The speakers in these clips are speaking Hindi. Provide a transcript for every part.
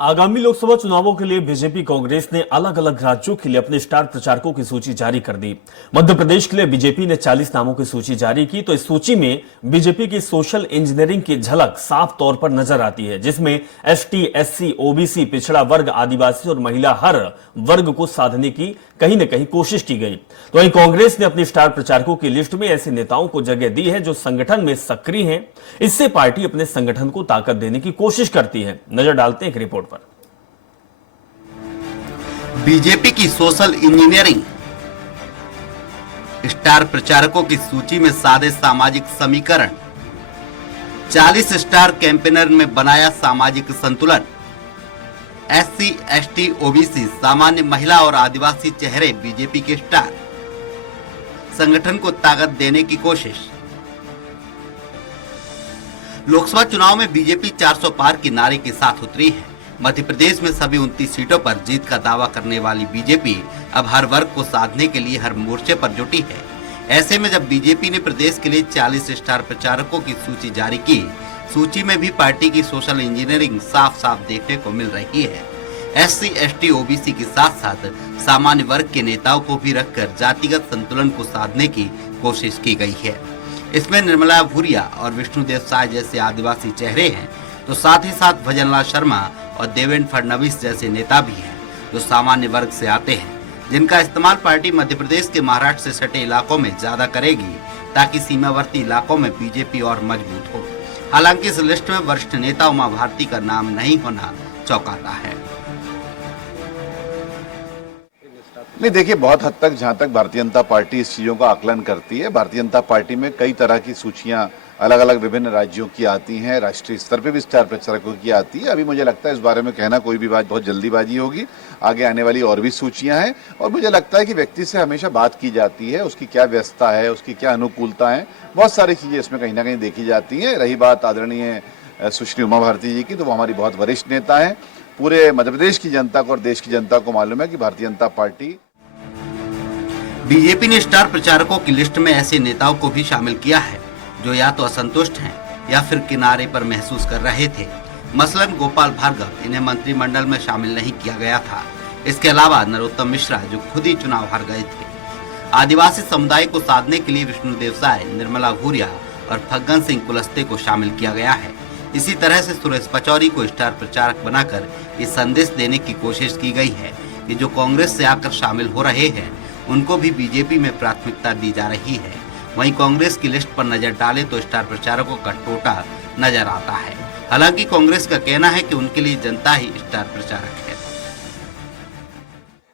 आगामी लोकसभा चुनावों के लिए बीजेपी कांग्रेस ने अलग अलग राज्यों के लिए अपने स्टार प्रचारकों की सूची जारी कर दी। मध्य प्रदेश के लिए बीजेपी ने 40 नामों की सूची जारी की, तो इस सूची में बीजेपी की सोशल इंजीनियरिंग की झलक साफ तौर पर नजर आती है, जिसमें एसटी, एससी, ओबीसी, पिछड़ा वर्ग, आदिवासी और महिला हर वर्ग को साधने की कहीं न कहीं कोशिश की गई। तो वहीं कांग्रेस ने अपनी स्टार प्रचारकों की लिस्ट में ऐसे नेताओं को जगह दी है जो संगठन में सक्रिय हैं। इससे पार्टी अपने संगठन को ताकत देने की कोशिश करती है। नजर डालते हैं एक रिपोर्ट पर। बीजेपी की सोशल इंजीनियरिंग, स्टार प्रचारकों की सूची में सादे सामाजिक समीकरण, 40 स्टार कैंपेनर में बनाया सामाजिक संतुलन, एससी, एसटी, ओबीसी, सामान्य महिला और आदिवासी चेहरे बीजेपी के स्टार, संगठन को ताकत देने की कोशिश। लोकसभा चुनाव में बीजेपी 400 पार की नारे के साथ उतरी है। मध्य प्रदेश में सभी 29 सीटों पर जीत का दावा करने वाली बीजेपी अब हर वर्ग को साधने के लिए हर मोर्चे पर जुटी है। ऐसे में जब बीजेपी ने प्रदेश के लिए 40 स्टार प्रचारकों की सूची जारी की, सूची में भी पार्टी की सोशल इंजीनियरिंग साफ साफ देखने को मिल रही है। एससी, एसटी, ओबीसी के साथ साथ सामान्य वर्ग के नेताओं को भी रखकर जातिगत संतुलन को साधने की कोशिश की गई है। इसमें निर्मला भूरिया और विष्णुदेव साय जैसे आदिवासी चेहरे हैं, तो साथ ही साथ भजनलाल शर्मा और देवेंद्र फडणवीस जैसे नेता भी हैं, जो सामान्य वर्ग से आते हैं, जिनका इस्तेमाल पार्टी मध्य प्रदेश के महाराष्ट्र से सटे इलाकों में ज्यादा करेगी, ताकि सीमावर्ती इलाकों में बीजेपी और मजबूत हो। हालांकि इस लिस्ट में वरिष्ठ नेता उमा भारती का नाम नहीं होना चौंकाता है। नहीं, देखिए, बहुत हद तक जहां तक भारतीय जनता पार्टी इस चीजों का आकलन करती है, भारतीय जनता पार्टी में कई तरह की सूचियां अलग अलग विभिन्न राज्यों की आती हैं, राष्ट्रीय स्तर पे भी स्टार प्रचारकों की आती है। अभी मुझे लगता है इस बारे में कहना कोई भी बात बहुत जल्दीबाजी होगी। आगे आने वाली और भी सूचियां हैं और मुझे लगता है कि व्यक्ति से हमेशा बात की जाती है, उसकी क्या व्यस्तता है, उसकी क्या अनुकूलता है, बहुत सारी चीजें इसमें कहीं ना कहीं देखी जाती हैं। रही बात आदरणीय सुश्री उमा भारती जी की, तो वो हमारी बहुत वरिष्ठ नेता है। पूरे मध्य प्रदेश की जनता को और देश की जनता को मालूम है कि भारतीय जनता पार्टी। बीजेपी ने स्टार प्रचारकों की लिस्ट में ऐसे नेताओं को भी शामिल किया है जो या तो असंतुष्ट हैं या फिर किनारे पर महसूस कर रहे थे। मसलन गोपाल भार्गव, इन्हें मंत्रिमंडल में शामिल नहीं किया गया था। इसके अलावा नरोत्तम मिश्रा, जो खुद ही चुनाव हार गए थे। आदिवासी समुदाय को साधने के लिए विष्णुदेव साय, निर्मला भूरिया और फग्गन सिंह कुलस्ते को शामिल किया गया है। इसी तरह से सुरेश पचौरी को स्टार प्रचारक बनाकर ये संदेश देने की कोशिश की गई है कि जो कांग्रेस से आकर शामिल हो रहे हैं, उनको भी बीजेपी में प्राथमिकता दी जा रही है। वहीं कांग्रेस की लिस्ट पर नजर डाले तो स्टार प्रचारकों का टोटा नजर आता है। हालांकि कांग्रेस का कहना है कि उनके लिए जनता ही स्टार प्रचारक है।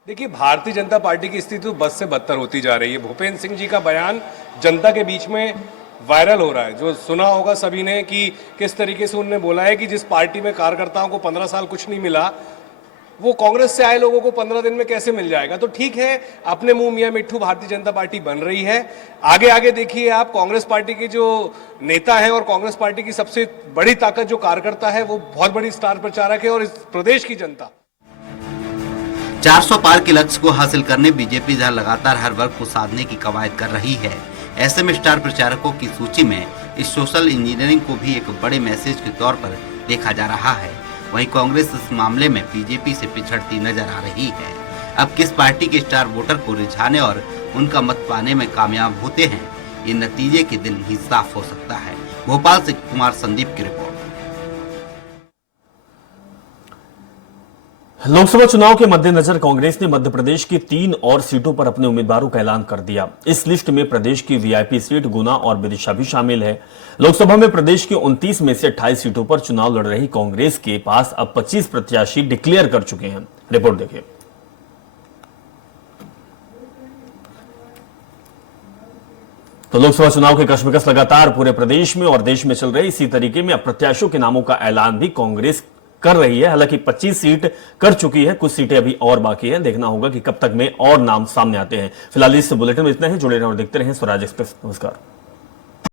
देखिए, भारतीय जनता पार्टी की स्थिति तो बद से बदतर होती जा रही है। भूपेंद्र सिंह जी का बयान जनता के बीच में वायरल हो रहा है, जो सुना होगा सभी ने कि किस तरीके से उन्होंने बोला है कि जिस पार्टी में कार्यकर्ताओं को 15 साल कुछ नहीं मिला, वो कांग्रेस से आए लोगों को 15 दिन में कैसे मिल जाएगा। तो ठीक है, अपने मुंह मियां मिट्ठू भारतीय जनता पार्टी बन रही है। आगे आगे देखिए आप, कांग्रेस पार्टी के जो नेता हैं और कांग्रेस पार्टी की सबसे बड़ी ताकत जो कार्यकर्ता है, वो बहुत बड़ी स्टार प्रचारक है। और इस प्रदेश की जनता 400 पार के लक्ष्य को हासिल करने बीजेपी जहां लगातार हर वर्ग को साधने की कवायद कर रही है, ऐसे में स्टार प्रचारकों की सूची में इस सोशल इंजीनियरिंग को भी एक बड़े मैसेज के तौर पर देखा जा रहा है। वहीं कांग्रेस इस मामले में बीजेपी से पिछड़ती नजर आ रही है। अब किस पार्टी के स्टार वोटर को रिझाने और उनका मत पाने में कामयाब होते हैं, ये नतीजे के दिन ही साफ हो सकता है। भोपाल से कुमार संदीप की रिपोर्ट। लोकसभा चुनाव के मद्देनजर कांग्रेस ने मध्य प्रदेश की 3 और सीटों पर अपने उम्मीदवारों का ऐलान कर दिया। इस लिस्ट में प्रदेश की वीआईपी सीट गुना और विदिशा भी शामिल है। लोकसभा में प्रदेश की 29 में से 28 सीटों पर चुनाव लड़ रही कांग्रेस के पास अब 25 प्रत्याशी डिक्लेयर कर चुके हैं। रिपोर्ट देखिए। तो लोकसभा चुनाव के कशमकश लगातार पूरे प्रदेश में और देश में चल रहे, इसी तरीके में अब प्रत्याशियों के नामों का ऐलान भी कांग्रेस कर रही है। हालांकि 25 सीट कर चुकी है, कुछ सीटें अभी और बाकी हैं। देखना होगा कि कब तक में और नाम सामने आते हैं। फिलहाल इस बुलेटिन में इतना ही। जुड़े रहें और देखते रहें स्वराज एक्सप्रेस। नमस्कार।